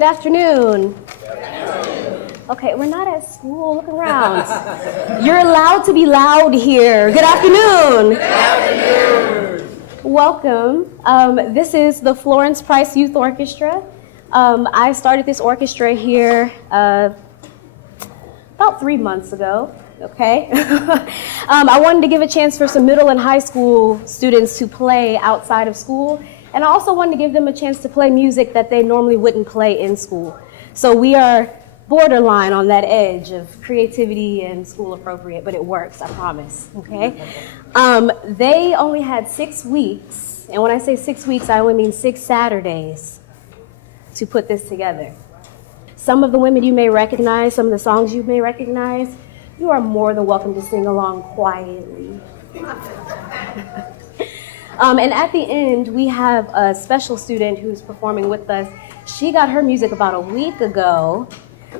Good afternoon. Okay, we're not at school. Look around. You're allowed to be loud here. Good afternoon. Good afternoon. Welcome. This is the Florence Youth Orchestra. I started this orchestra here about 3 months ago. Okay. I wanted to give a chance for some middle and high school students to play outside of school, and I also wanted to give them a chance to play music that they normally wouldn't play in school. So we are borderline on that edge of creativity and school appropriate, but it works, I promise, okay? They only had 6 weeks, and when I say 6 weeks, I only mean 6 Saturdays to put this together. Some of the women you may recognize, some of the songs you may recognize, you are more than welcome to sing along quietly. And at the end, we have a special student who's performing with us. She got her music about a week ago,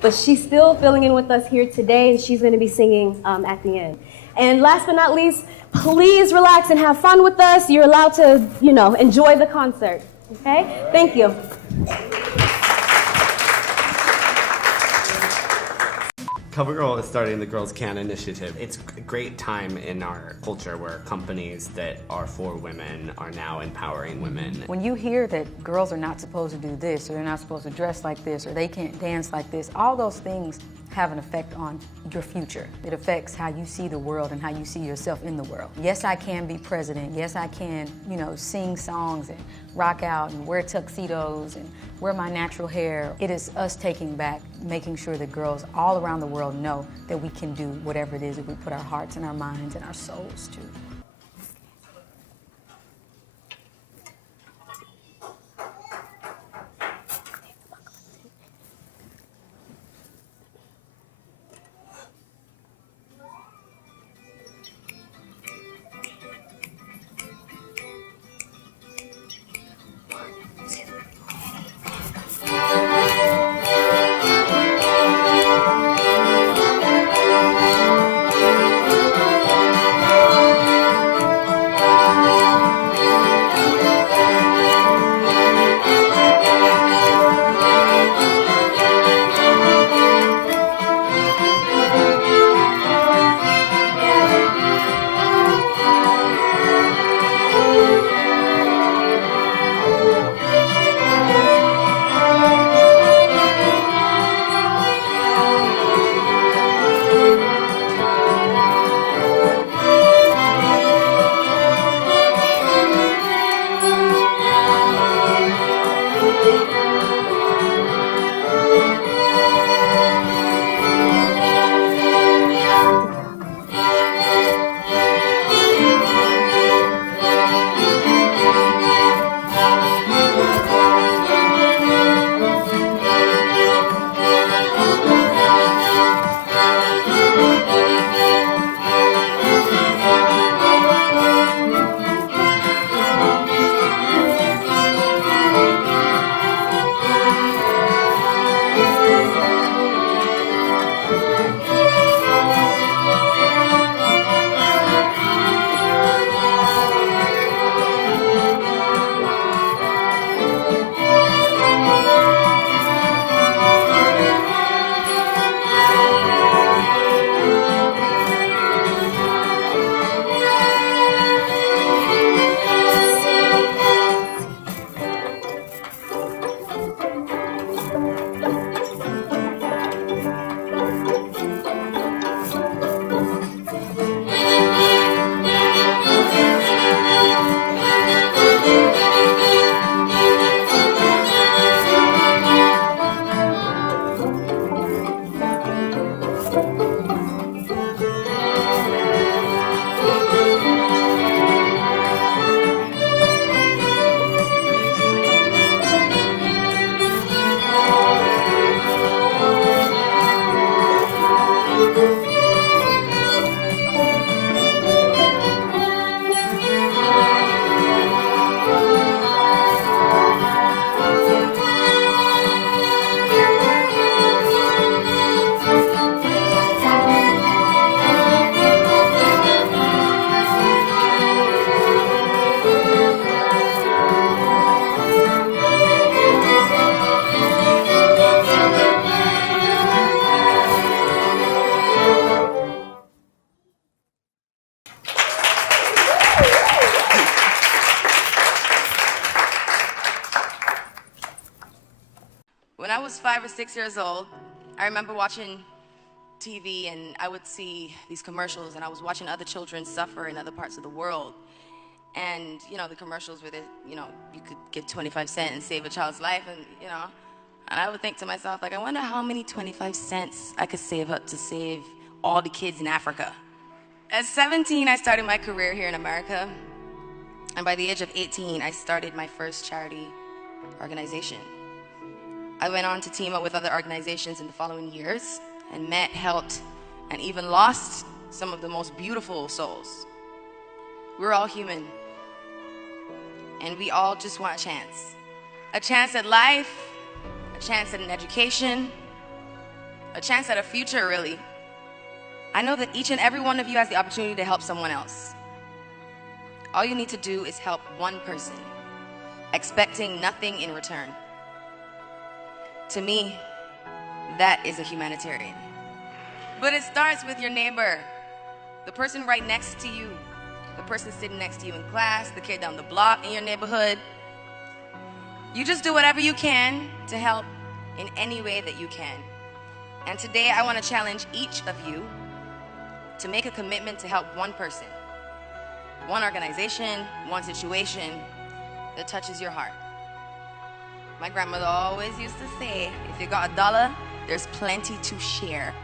but she's still filling in with us here today, and she's going to be singing at the end. And last but not least, please relax and have fun with us. You're allowed to, enjoy the concert. Okay? Thank you. CoverGirl is starting the Girls Can initiative. It's a great time in our culture where companies that are for women are now empowering women. When you hear that girls are not supposed to do this, or they're not supposed to dress like this, or they can't dance like this, all those things have an effect on your future. It affects how you see the world and how you see yourself in the world. Yes, I can be president. Yes, I can, sing songs and rock out and wear tuxedos and wear my natural hair. It is us taking back, making sure that girls all around the world know that we can do whatever it is that we put our hearts and our minds and our souls to. was 5 or 6 years old, I remember watching TV and I would see these commercials and I was watching other children suffer in other parts of the world. And, you know, the commercials where, you know, you could get 25 cents and save a child's life and, you know, and I would think to myself, like, I wonder how many 25 cents I could save up to save all the kids in Africa. At 17, I started my career here in America. And by the age of 18, I started my first charity organization. I went on to team up with other organizations in the following years and met, helped, and even lost some of the most beautiful souls. We're all human, and we all just want a chance. A chance at life, a chance at an education, a chance at a future, really. I know that each and every one of you has the opportunity to help someone else. All you need to do is help one person, expecting nothing in return. To me, that is a humanitarian. But it starts with your neighbor, the person right next to you, the person sitting next to you in class, the kid down the block in your neighborhood. You just do whatever you can to help in any way that you can. And today I want to challenge each of you to make a commitment to help one person, one organization, one situation that touches your heart. My grandmother always used to say, if you got $1, there's plenty to share.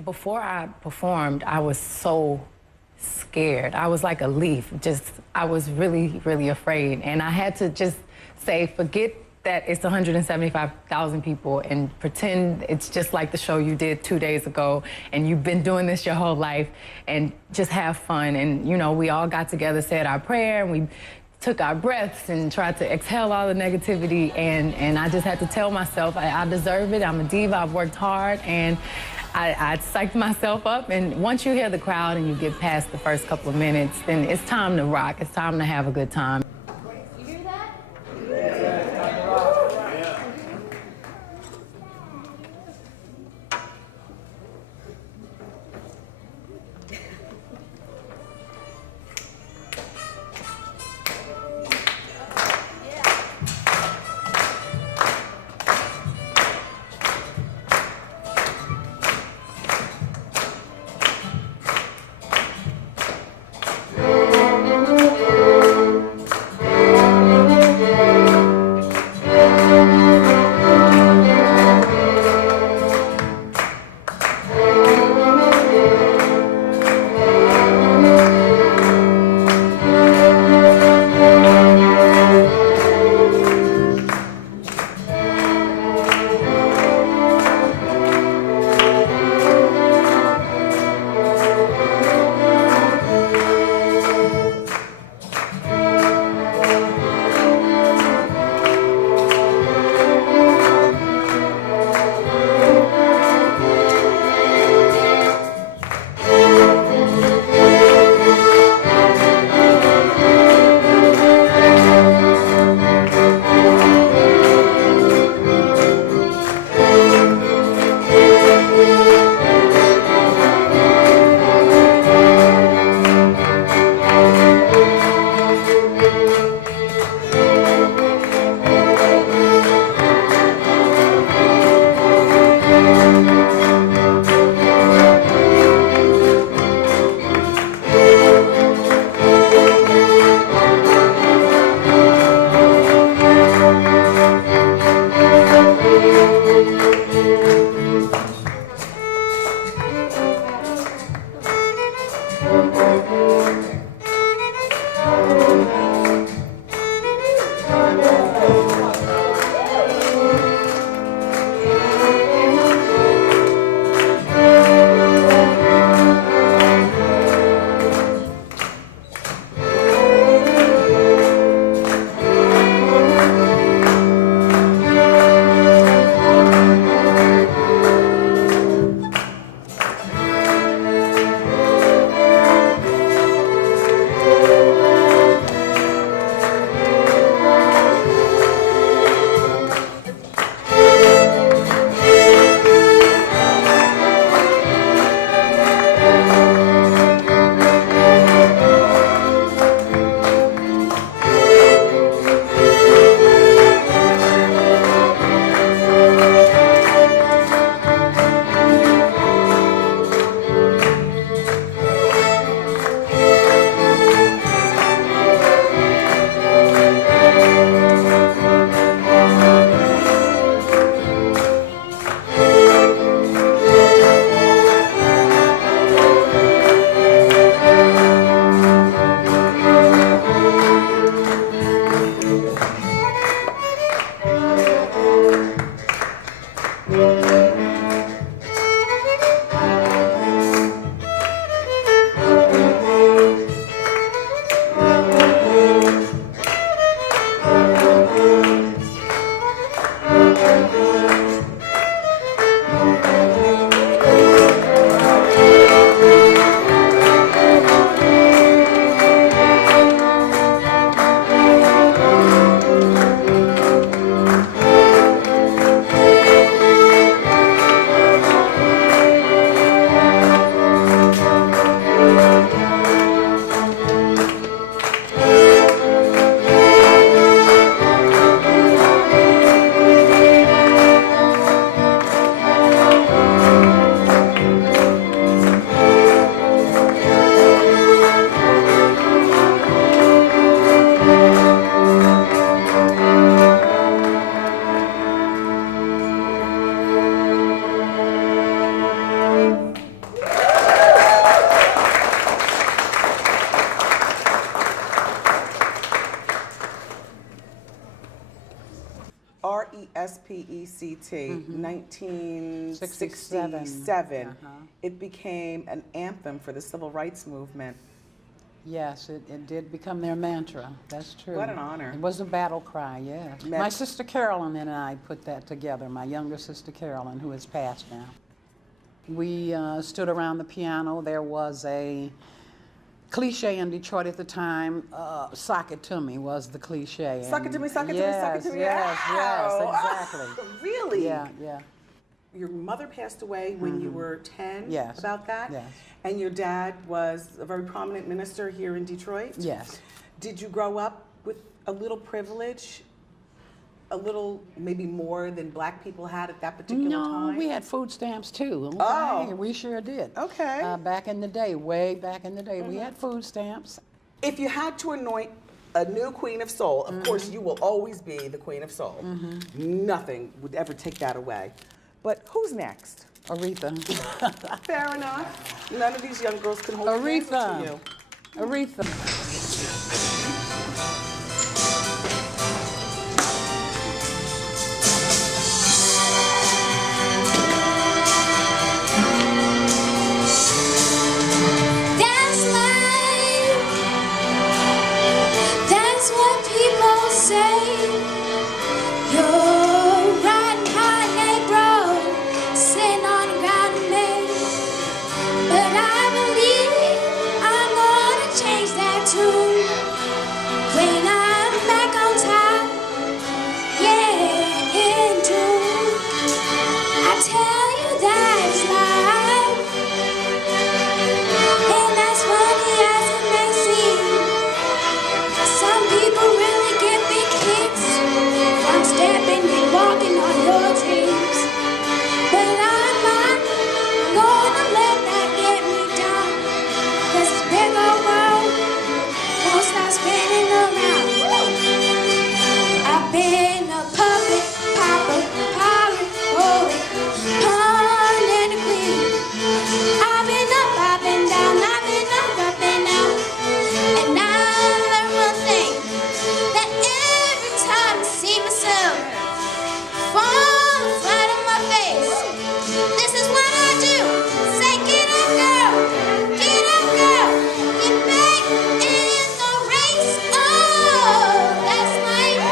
Before I performed, I was so scared. I was like a leaf. I was really, really afraid. And I had to just say, forget that it's 175,000 people and pretend it's just like the show you did 2 days ago and you've been doing this your whole life, and just have fun. And, you know, we all got together, said our prayer, and we took our breaths and tried to exhale all the negativity. And I just had to tell myself, I deserve it. I'm a diva. I've worked hard. And I psyched myself up. And once you hear the crowd and you get past the first couple of minutes, then it's time to rock. It's time to have a good time. You hear that? Tate, 1967, it became an anthem for the civil rights movement. Yes, it did become their mantra. That's true. What an honor. It was a battle cry, yeah. My sister Carolyn and I put that together, my younger sister Carolyn, who has passed now. We stood around the piano. There was a cliche in Detroit at the time. Sock it to me was the cliche. Sock it to me, sock it to me, sock it to me. Yes, exactly. Really? Yeah, yeah. Your mother passed away when you were 10? Yes. About that? Yes. And your dad was a very prominent minister here in Detroit? Yes. Did you grow up with a little privilege? A little, maybe more than black people had at that particular time? No, we had food stamps too. Okay? Oh. We sure did. Okay. Back in the day, way back in the day, we had food stamps. If you had to anoint a new Queen of Soul, of course you will always be the Queen of Soul. Nothing would ever take that away. But who's next? Aretha. Fair enough. None of these young girls can hold a candle to you. Aretha. That's what people say. You're riding high Negro, sitting on the ground in May. But I believe I'm gonna change that tune when I'm back on top. Yeah, in June. I tell you that it's life, and that's funny as it may seem. Some people really get big kicks from stepping and walking on your dreams. But I'm not gonna let that get me down, 'cause this big old world won't stop spinning around. I've been a puppet, popper, pirate, poet, pawn and a queen. I've been up, I've been down, I've been up and down. And I learned one thing, that every time I see myself fall flat on my face, this is what I do. Say, get up, girl, get back in the race. Oh, that's life,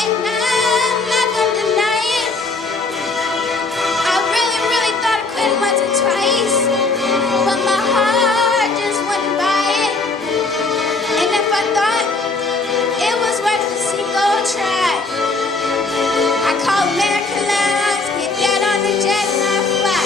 and I'm not gonna deny it. I really, really thought I quit once or twice, but my heart just wouldn't buy it. And if I thought it was worth the single try, I call American Airlines, get that on the jet and I fly.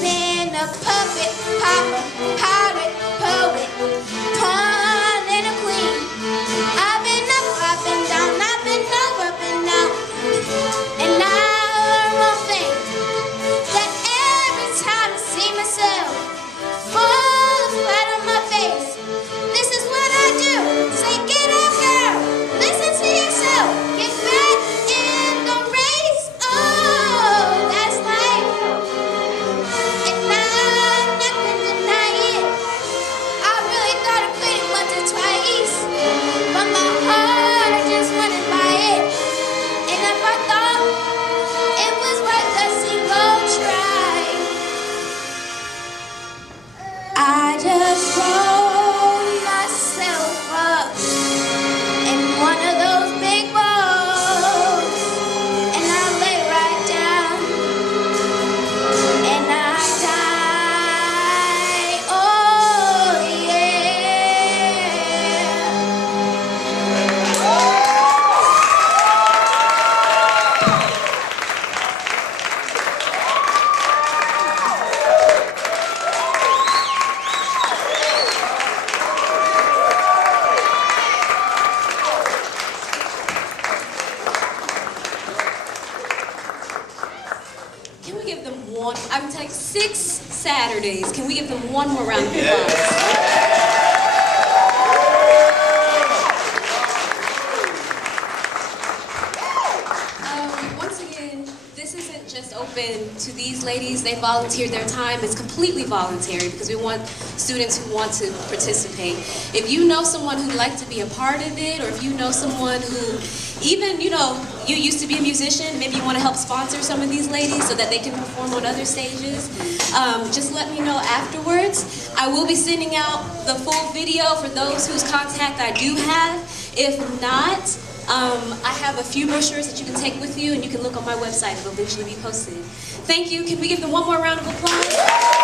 Been a puppet, popper, pirate, poet, pawn and a queen. I've been up, I've been down, I've been up and down. And I learned one thing, that every time I see myself fall flat on my face, this is what I do. Say, get up, girl, listen to yourself, get back in the race. Oh, that's life, and I'm not gonna deny it. I really thought I quit it once or twice, but my heart, I just wouldn't buy it. And if I thought it was worth a single try, I just roll myself up in one of those big balls, and I lay right down, and I die. Oh yeah. Can we give them one? I would take 6 Saturdays. Can we give them one more round of applause? Once again, this isn't just open open to these ladies. They volunteered their time. It's completely voluntary because we want students who want to participate. If you know someone who'd like to be a part of it, or if you know someone who even, you know, you used to be a musician, maybe you want to help sponsor some of these ladies so that they can perform on other stages, just let me know afterwards. I will be sending out the full video for those whose contact I do have. If not, I have a few brochures that you can take with you, and you can look on my website. It'll eventually be posted. Thank you. Can we give them one more round of applause?